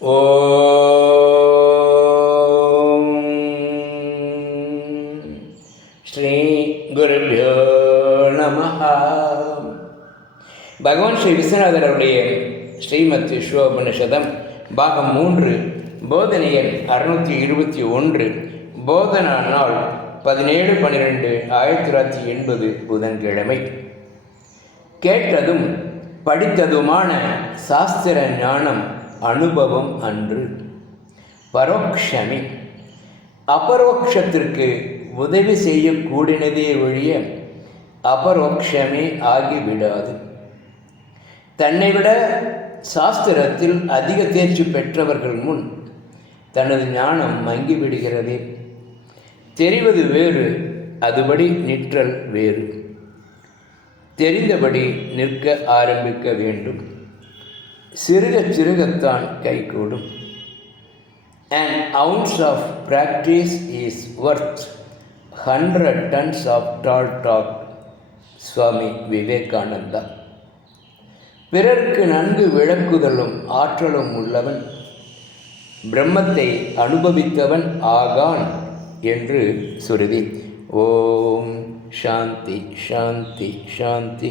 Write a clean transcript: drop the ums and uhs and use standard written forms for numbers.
ஓம் ஸ்ரீ குருப்யோ நமஹ. பகவான் ஸ்ரீ விஸ்வநாதர் அவருடைய ஸ்ரீமத் விஸ்வோபனிஷதம் பாகம் 3 போதனை எண் 621 போதனா நாள் 17/12/1980 புதன்கிழமை. கேட்டதும் படித்ததுமான சாஸ்திர ஞானம் அனுபவம் அன்று, பரோக்ஷமே. அபரோக்ஷத்திற்கு உதவி செய்யக்கூடினதே ஒழிய அபரோக்ஷமே ஆகிவிடாது. தன்னை விட சாஸ்திரத்தில் அதிக தேர்ச்சி பெற்றவர்கள் முன் தனது ஞானம் மங்கிவிடுகிறதே. தெரிவது வேறு, அதுபடி நிற்றல் வேறு. தெரிந்தபடி நிற்க ஆரம்பிக்க வேண்டும். சிறுக சிறுகத்தான் கைகூடும். An ounce of practice is worth 100 tons of tall talk. Swami Vivekananda. பிறருக்கு நன்கு விளக்குதலும் ஆற்றலும் உள்ளவன் பிரம்மத்தை அனுபவித்தவன் ஆகான் என்று சுருதி. ஓம் சாந்தி சாந்தி சாந்தி.